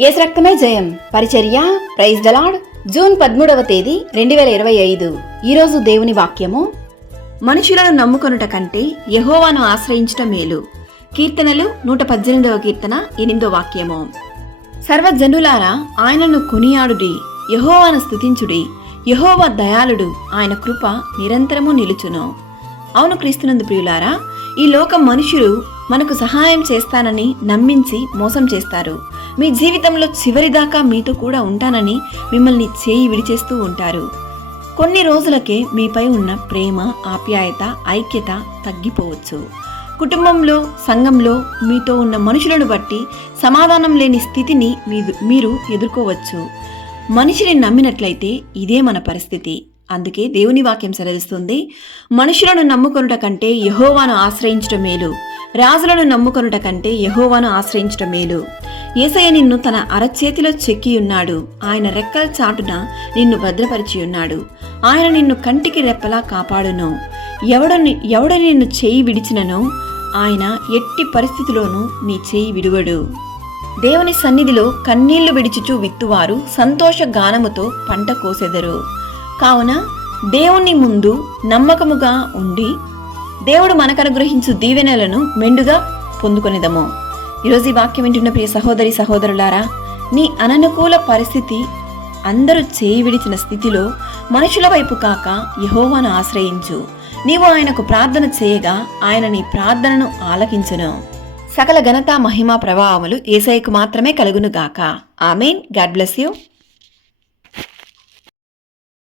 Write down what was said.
యేసు రక్తమే జయం పరిచర్య ప్రైజ్ ద లార్డ్. జూన్ 13వ తేదీ 2025. ఈరోజు దేవుని వాక్యము, మనుషులను నమ్ముకొనుట కంటే యెహోవాను ఆశ్రయించుట మేలు. కీర్తనలు 118వ కీర్తన 8వ వాక్యము. సర్వజనులారా ఆయనను కొనియాడుడి, యెహోవాను స్తుతించుడి. యెహోవా దయాళుడు, ఆయన కృప నిరంతరము నిలుచును. అవును క్రీస్తునందు ప్రియులారా, ఈ లోక మనుషులు మనకు సహాయం చేస్తానని నమ్మించి మోసం చేస్తారు. మీ జీవితంలో చివరిదాకా మీతో కూడా ఉంటానని మిమ్మల్ని చేయి విడిచేస్తూ ఉంటారు. కొన్ని రోజులకే మీపై ఉన్న ప్రేమ, ఆప్యాయత, ఐక్యత తగ్గిపోవచ్చు. కుటుంబంలో, సంఘంలో మీతో ఉన్న మనుషులను బట్టి సమాధానం లేని స్థితిని మీరు ఎదుర్కోవచ్చు. మనిషిని నమ్మినట్లయితే ఇదే మన పరిస్థితి. అందుకే దేవుని వాక్యం సెలవిస్తుంది, మనుషులను నమ్ముకొనుట కంటే యెహోవాను ఆశ్రయించటం మేలు. రాజులను నమ్ముకొనుట కంటే యెహోవాను ఆశ్రయించటం మేలు. యేసయ్య నిన్ను తన అరచేతిలో చెక్కి ఉన్నాడు. ఆయన రెక్కల చాటున నిన్ను భద్రపరిచి ఉన్నాడు. ఆయన నిన్ను కంటికి రెప్పలా కాపాడును. ఎవడు నిన్ను చేయి విడిచిననో ఆయన ఎట్టి పరిస్థితిలోనూ నీ చేయి విడువడు. దేవుని సన్నిధిలో కన్నీళ్లు విడిచుచు విత్తువారు సంతోష గానముతో పంట కోసెదరు. కావున దేవుని ముందు నమ్మకముగా ఉండి దేవుడు మనకనుగ్రహించు దీవెనలను మెండుగా పొందుకొనిదము. ఈరోజు ఈ వాక్యం వింటున్న ప్రియ సహోదరి సహోదరులారా, నీ అననుకూల పరిస్థితి, అందరూ చేయి విడిచిన స్థితిలో మనుషుల వైపు కాక యెహోవాను ఆశ్రయించు. నీవు ఆయనకు ప్రార్థన చేయగా ఆయన నీ ప్రార్థనను ఆలకించును. సకల ఘనత, మహిమ, ప్రభావములు యేసయ్యకు మాత్రమే కలుగును గాక. ఆమేన్. God bless you.